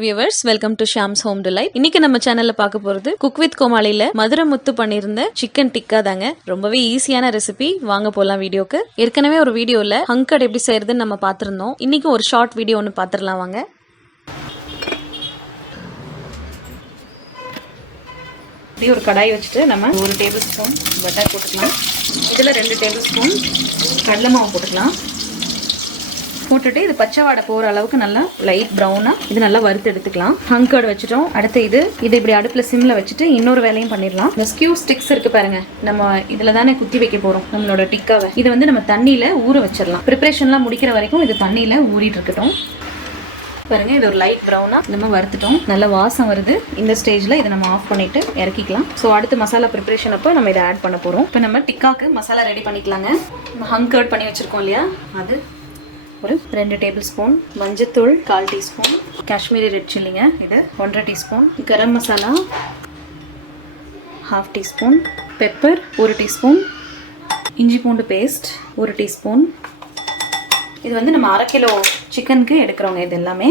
Viewers welcome to Shams home delight. இன்னைக்கு நம்ம சேனல்ல பார்க்க போறது குக் வித் கோமாளில மதுரை முத்து பண்ணியிருந்த சிக்கன் டிக்கா தாங்க. ரொம்பவே ஈஸியான ரெசிபி. வாங்க போலாம் வீடியோக்கு. ஏற்கனவே ஒரு வீடியோல ஹங்கட் எப்படி செய்யறதுன்னு நம்ம பார்த்திருந்தோம். இன்னைக்கு ஒரு ஷார்ட் வீடியோ ஒன்று பார்த்துடலாம் வாங்க. ஒரு கடாய் வச்சுட்டு நம்ம 1 டேபிள் ஸ்பூன் பட்டர் போட்டுக்கலாம். இதில் 2 டேபிள் ஸ்பூன் கடலை மாவு போட்டுக்கலாம். போட்டுட்டு இது பச்சை வாடை போகிற அளவுக்கு நல்லா லைட் ப்ரௌனாக இது நல்லா வறுத்து எடுத்துக்கலாம். ஹங்கர்டு வச்சுட்டோம். அடுத்து இது இப்படி அடுப்பில் சிம்மில் வச்சுட்டு இன்னொரு வேலையும் பண்ணிடலாம். இந்த ஸ்கியூ ஸ்டிக்ஸ் இருக்கு பாருங்க, நம்ம இதில் தானே குத்தி வைக்க போகிறோம் நம்மளோட டிக்காவை. இதை வந்து நம்ம தண்ணியில் ஊற வச்சிடலாம். ப்ரிப்ரேஷன்லாம் முடிக்கிற வரைக்கும் இது தண்ணியில் ஊறிட்டு இருக்கட்டும். பாருங்க, இது ஒரு லைட் ப்ரௌனாக நம்ம வறுத்துட்டோம். நல்ல வாசம் வருது. இந்த ஸ்டேஜில் இதை நம்ம ஆஃப் பண்ணிட்டு இறக்கிக்கலாம். ஸோ அடுத்து மசாலா ப்ரிப்ரேஷன் அப்போ நம்ம இதை ஆட் பண்ண போகிறோம். இப்போ நம்ம டிக்காக்கு மசாலா ரெடி பண்ணிக்கலாங்க. ஹங்கர்ட் பண்ணி வச்சுருக்கோம் இல்லையா, அது ஒரு 2 டேபிள் ஸ்பூன் மஞ்சத்தூள், 1/4 டீஸ்பூன் காஷ்மீரி ரெட் சில்லிங்க, இது 1/2 teaspoon garam masala, 1/2 teaspoon pepper, 1 teaspoon இஞ்சி பூண்டு பேஸ்ட், 1 டீஸ்பூன். இது வந்து நம்ம 1/2 கிலோ சிக்கனுக்கு எடுக்கிறோங்க. இது எல்லாமே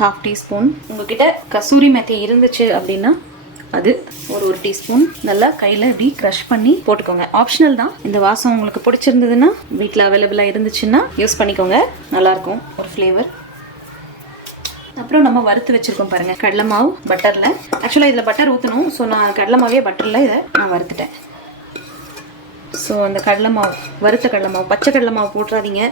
1/2 டீஸ்பூன். உங்ககிட்ட கசூரி மெத்தி இருந்துச்சு அப்படின்னா அது ஒரு டீஸ்பூன் நல்லா கையில் இப்படி க்ரஷ் பண்ணி போட்டுக்கோங்க. ஆப்ஷனல் தான். இந்த வாசம் உங்களுக்கு பிடிச்சிருந்ததுன்னா வீட்டில் அவைலபிளாக இருந்துச்சுன்னா யூஸ் பண்ணிக்கோங்க, நல்லாயிருக்கும் ஒரு ஃப்ளேவர். அப்புறம் நம்ம வறுத்து வச்சுருக்கோம் பாருங்கள் கடலை மாவு பட்டரில். ஆக்சுவலாக இதில் பட்டர் ஊற்றணும். ஸோ நான் கடலை மாவே பட்டரில் இதை நான் வறுத்துட்டேன். ஸோ அந்த கடலை மாவு, வறுத்த கடலை மாவு, பச்சை கடலை மாவு போட்டுறாதீங்க.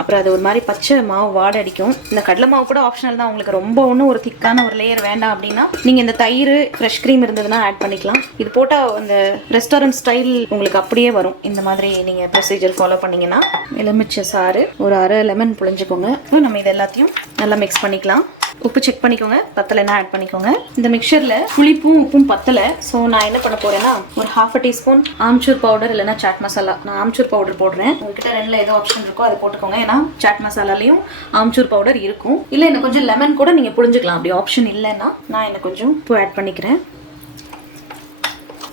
அப்புறம் அது ஒரு மாதிரி பச்சை மாவு வாடை அடிக்கும். இந்த கடலை மாவு கூட ஆப்ஷனல் தான். உங்களுக்கு ரொம்ப ஒன்றும் ஒரு திக்கான ஒரு லேயர் வேண்டாம் அப்படின்னா நீங்கள் இந்த தயிர், ஃப்ரெஷ் க்ரீம் இருந்ததுன்னா ஆட் பண்ணிக்கலாம். இது போட்டால் அந்த ரெஸ்டாரண்ட் ஸ்டைல் உங்களுக்கு அப்படியே வரும். இந்த மாதிரி நீங்கள் ப்ரொசீஜர் ஃபாலோ பண்ணிங்கன்னா. எலுமிச்சை சாறு ஒரு 1/2 லெமன் புழிஞ்சுக்கோங்க. நம்ம இது எல்லாத்தையும் நல்லா மிக்ஸ் பண்ணிக்கலாம். உப்பு செக் பண்ணிக்கோங்க, பத்தலைன்னா ஆட் பண்ணிக்கோங்க. இந்த மிக்சரில் புளிப்பும் உப்பும் பத்தலை. ஸோ நான் என்ன பண்ண போகிறேன்னா ஒரு 1/2 டீஸ்பூன் ஆம்ச்சூர் பவுடர் இல்லைன்னா சாட் மசாலா. நான் ஆம்ச்சூர் பவுடர் போடுறேன். உங்ககிட்ட 2ல் ஏதோ ஆப்ஷன் இருக்கோ அதை போட்டுக்கோங்க. ஏன்னா சாட் மசாலாலையும் ஆம்ச்சூர் பவுடர் இருக்கும். இல்லை இன்னும் கொஞ்சம் லெமன் கூட நீங்கள் புழிஞ்சிக்கலாம். அப்படி ஆப்ஷன் இல்லைன்னா நான் இன்னும் கொஞ்சம் உப்பு ஆட் பண்ணிக்கிறேன்.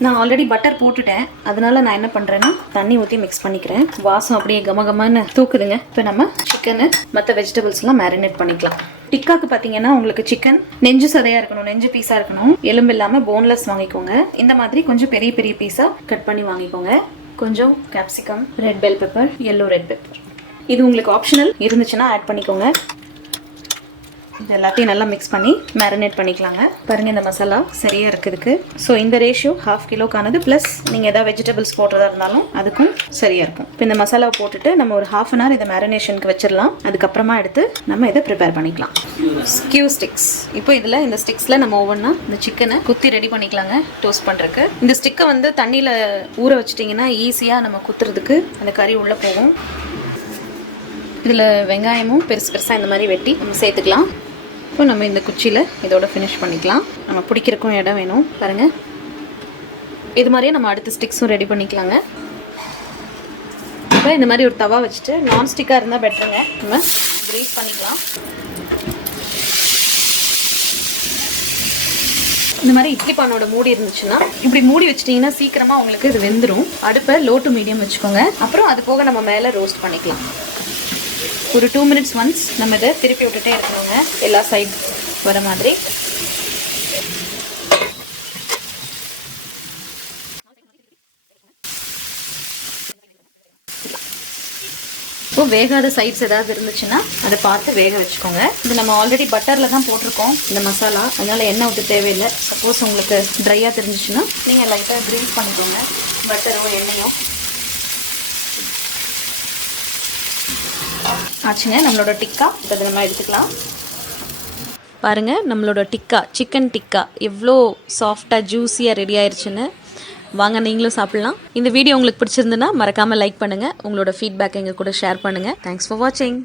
நான் ஆல்ரெடி பட்டர் போட்டுட்டேன், அதனால நான் என்ன பண்ணுறேன்னா தண்ணி ஊற்றி மிக்ஸ் பண்ணிக்கிறேன். வாசம் அப்படியே கமகமான தூக்குதுங்க. இப்போ நம்ம சிக்கனு மற்ற வெஜிடபிள்ஸ்லாம் மேரினேட் பண்ணிக்கலாம். டிக்காக்கு பார்த்தீங்கன்னா உங்களுக்கு சிக்கன் நெஞ்சு சதையாக இருக்கணும், நெஞ்சு பீஸாக இருக்கணும். எலும்பு இல்லாமல் போன்லெஸ் வாங்கிக்கோங்க. இந்த மாதிரி கொஞ்சம் பெரிய பெரிய பீஸாக கட் பண்ணி வாங்கிக்கோங்க. கொஞ்சம் capsicum, red bell pepper, yellow red pepper. இது உங்களுக்கு ஆப்ஷனல் இருந்துச்சுன்னா ஆட் பண்ணிக்கோங்க. இது எல்லாத்தையும் நல்லா மிக்ஸ் பண்ணி மேரினேட் பண்ணிக்கலாங்க. பாருங்கள், இந்த மசாலா சரியாக இருக்குதுக்கு. ஸோ இந்த ரேஷியோ 1/2 கிலோக்கானது. ப்ளஸ் நீங்கள் எதாவது வெஜிடபிள்ஸ் போடுறதா இருந்தாலும் அதுக்கும் சரியாக இருக்கும். இப்போ இந்த மசாலாவை போட்டுட்டு நம்ம ஒரு 1/2 அன் ஹவர் இதை மேரினேஷனுக்கு வச்சிடலாம். அதுக்கப்புறமா எடுத்து நம்ம இதை ப்ரிப்பேர் பண்ணிக்கலாம். Skew sticks. இப்போ இதில் இந்த ஸ்டிக்ஸில் நம்ம ஒவ்வொன்றா இந்த சிக்கனை குத்தி ரெடி பண்ணிக்கலாங்க டோஸ்ட் பண்ணுறதுக்கு. இந்த ஸ்டிக்கை வந்து தண்ணியில் ஊற வச்சிட்டிங்கன்னா ஈஸியாக நம்ம குத்துறதுக்கு அந்த கறி உள்ளே போகும். இதில் வெங்காயமும் பெருசு பெருசாக இந்த மாதிரி வெட்டி நம்ம சேர்த்துக்கலாம். இப்போ நம்ம இந்த குச்சியில் இதோட ஃபினிஷ் பண்ணிக்கலாம். நம்ம பிடிக்கிறக்கும் இடம் வேணும் பாருங்கள். இது மாதிரியே நம்ம அடுத்த ஸ்டிக்ஸும் ரெடி பண்ணிக்கலாங்க. இப்போ இந்த மாதிரி ஒரு தவா வச்சுட்டு, நான்ஸ்டிக்காக இருந்தால் பெட்டருங்க, நம்ம கிரீஸ் பண்ணிக்கலாம். இந்த மாதிரி இட்லி பானோட மூடி இருந்துச்சுன்னா இப்படி மூடி வச்சிட்டிங்கன்னா சீக்கிரமாக உங்களுக்கு இது வெந்துடும். அடுப்பை லோ டு மீடியம் வச்சுக்கோங்க. அப்புறம் அது போக நம்ம மேலே ரோஸ்ட் பண்ணிக்கலாம். ஒரு 2 மினிட்ஸ் ஒன்ஸ் நம்ம இதை திருப்பி விட்டுட்டே இருக்கணுங்க, எல்லா சைட் வர மாதிரி. இப்போ வேகாத சைட்ஸ் ஏதாவது இருந்துச்சுன்னா அதை பார்த்து வேக வச்சுக்கோங்க. இது நம்ம ஆல்ரெடி பட்டரில் தான் போட்டிருக்கோம் இந்த மசாலா, அதனால் எண்ணெய் ஊற்ற தேவையில்லை. சப்போஸ் உங்களுக்கு ட்ரையாக தெரிஞ்சிச்சுன்னா நீங்கள் லைட்டாக கிரீஸ் பண்ணிக்கோங்க, பட்டரோ எண்ணெயோ. ஆச்சுங்க நம்மளோட டிக்கா. இப்போ அதை நம்ம எடுத்துக்கலாம். பாருங்கள், நம்மளோட டிக்கா, சிக்கன் டிக்கா எவ்வளோ சாஃப்டாக ஜூஸியாக ரெடி ஆயிடுச்சுன்னு. வாங்க நீங்களும் சாப்பிட்லாம். இந்த வீடியோ உங்களுக்கு பிடிச்சிருந்துன்னா மறக்காமல் லைக் பண்ணுங்கள். உங்களோட ஃபீட்பேக் எங்கள் கூட ஷேர் பண்ணுங்கள். தேங்க்ஸ் ஃபார் வாட்சிங்.